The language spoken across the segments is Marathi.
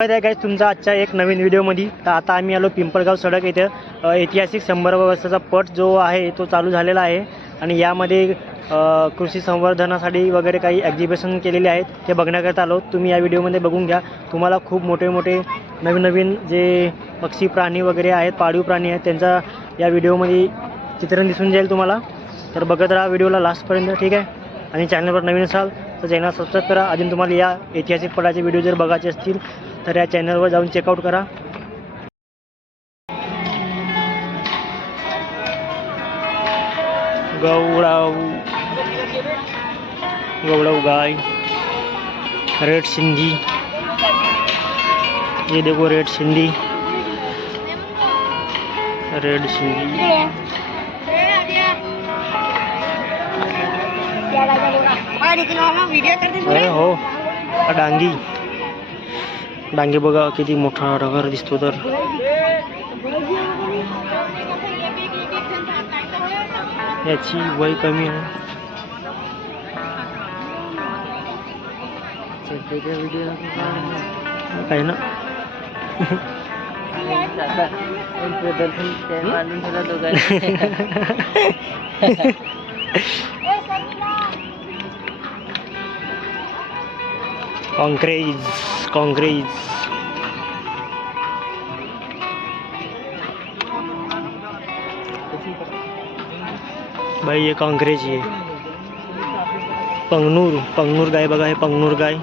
गाइस तुमचा आजच्या एक नवीन व्हिडिओमध्ये. तर आता आम्ही आलो पिंपळगाव सडक येथे. ऐतिहासिक 100 वर्षाचा पट जो आहे तो चालू झालेला आहे आणि यामध्ये कृषी संवर्धनासाठी वगैरे काही एक्झिबिशन केलेले आहेत ते बघण्याकरता आलो. तुम्ही या व्हिडिओमध्ये बघून घ्या. तुम्हाला खूप मोठे मोठे नवीन जे पक्षी प्राणी वगैरे आहेत, पाळीव प्राणी आहेत, त्यांचा या व्हिडिओमध्ये चित्रण दिसून जाईल तुम्हाला. तर बघत राहा व्हिडिओला लास्टपर्यंत, ठीक आहे. आणि चॅनलवर नवीन असाल तर चॅनल सबस्क्राईब करा. अजून तुम्हाला या ऐतिहासिक पटाचे व्हिडिओ जर बघायचे असतील तर या चॅनलवर जाऊन चेकआउट करा. गौड़ाऊ गाय, रेड सिंधी, ये देखो रेड सिंधी, रेड सिंधी. अरे हो, डांगी डांगी बघा किती मोठा डगर दिसतो. तर याची वय कमी आहे. काय ना काँक्रेज भाई, ये काँक्रेज है. पंगनूर गाय बघा, है पंगनूर गाय.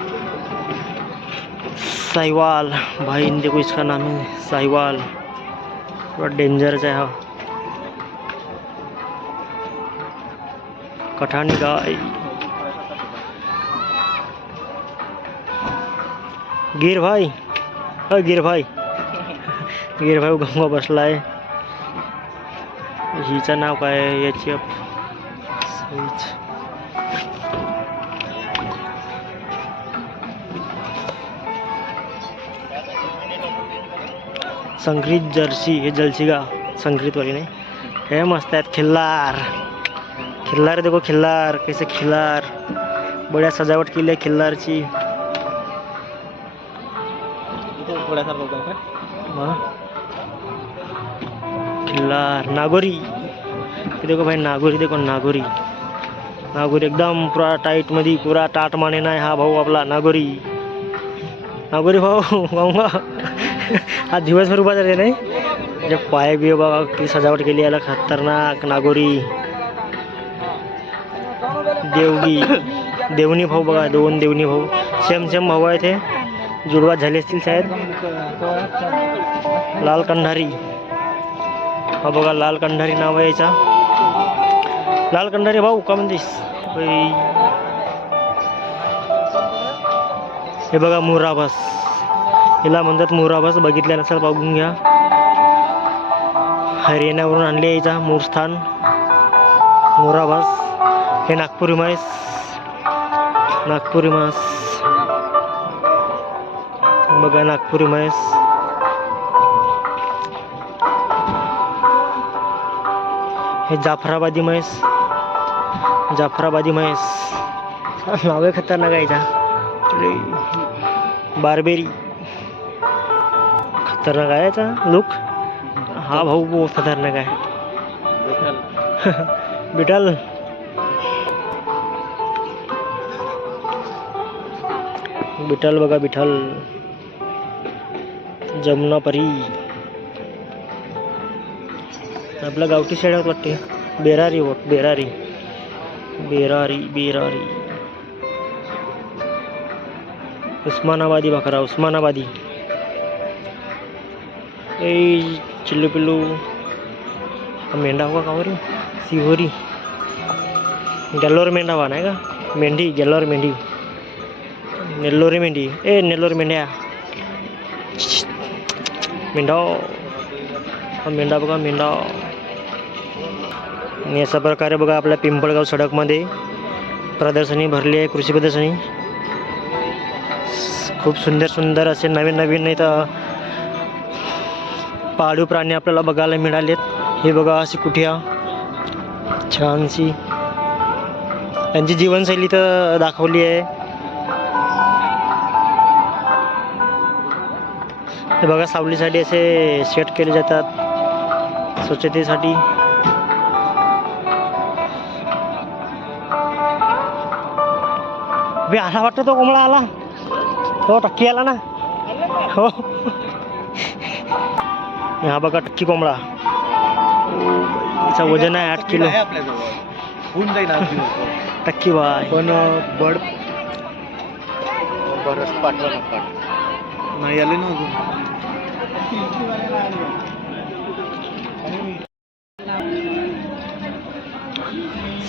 साहिवाल भाई, देखो इसका नाम है साहिवाल. थोड़ा डेंजरस है हा. कठानी गाय, गिर भाई गंगा बसलाय. हिचं नाव काय आहे? याची संकरित जर्सी. हे जर्सी का संकरित वाली नाही, हे मस्त आहेत. खिल्लार देखो, खिल्लार कैसे, खिल्लार बढिया सजावट केली आहे खिल्लारची. खिल्लार. नागोरी, देखो भाई, नागोरी देखो, नागोरी एकदम पुरा टाईट मध्ये, पुरा टाट माने नाही हा भाऊ आपला नागोरी भाऊ. गंगा हा दिवसभर उभा झाले नाही. जे पाय बी बघा किती सजावट केली याला, खतरनाक. नागोरी. देवणी भाऊ बघा, 2 देवणी भाऊ, सेम भाऊ आहे ते, जुडवा झाले असतील शायद. लाल कंधारी, हा बघा, लाल कंधारी नाव आहे याचा. लाल कंधारी भाऊ का म्हणतेस? हे बघा मुराबस, हिला म्हणतात मुराबस. बघितल्या नसेल बघून घ्या. हरियाणावरून आणले याचा मूळस्थान मुराबस. हे नागपुरी म्हैस बघा, नागपुरी म्हैस. हे जाफराबादी म्हैस नाव आहे खतरनाक आहे याचा. बार्बेरी, खतरनाक आहे याचा लुक. हा भाऊ बहुत खतरनाक आहे. बिटल बघा, बिठल. जमुनापरी, आपल्या गावठी शेळ्यात वाटते. बेरारी. उस्मानाबादी बकरा, उस्मानाबादी. चिल्लू पिल्लू. मेंढा होगा का रे? सिहोरी. गल्लोर मेंढा हुआ नाही का? मेंढी, गल्लोर मेंढी, नेल्लोरी मेंढी. नेल्लोरी मेंढ्या. मेंढा बघा, मेंढा. आणि अशा प्रकारे बघा आपल्या पिंपळगाव सडकमध्ये प्रदर्शनी भरली आहे, कृषी प्रदर्शनी. खूप सुंदर असे नवीन इथं पाळीव प्राणी आपल्याला बघायला मिळालेत. हे बघा, अशी कुठ्या छानशी त्यांची जीवनशैली तर दाखवली आहे. हे बघा सावलीसाठी असे सेट केले जातात स्वच्छतेसाठी. बे आला वाटतं तो कोंबडा आला, हो टक्की आला ना. हो हा बघा टक्की कोंबडा, त्याचं वजन आहे 8 किलो. होऊन जाईल टक्की बाय. पण बर्ड बरंच पाठवा नाही आले ना अजून.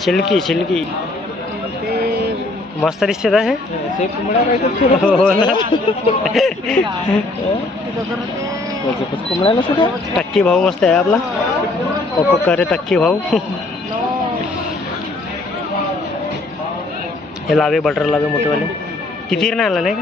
सिल्की सिल्की मस्त दिसते आहे. हो ना. टक्की भाऊ मस्त आहे आपला, कोको करे टक्की भाऊ. हे लावे बटर लावे मोठेवाले किती नाही आला नाही.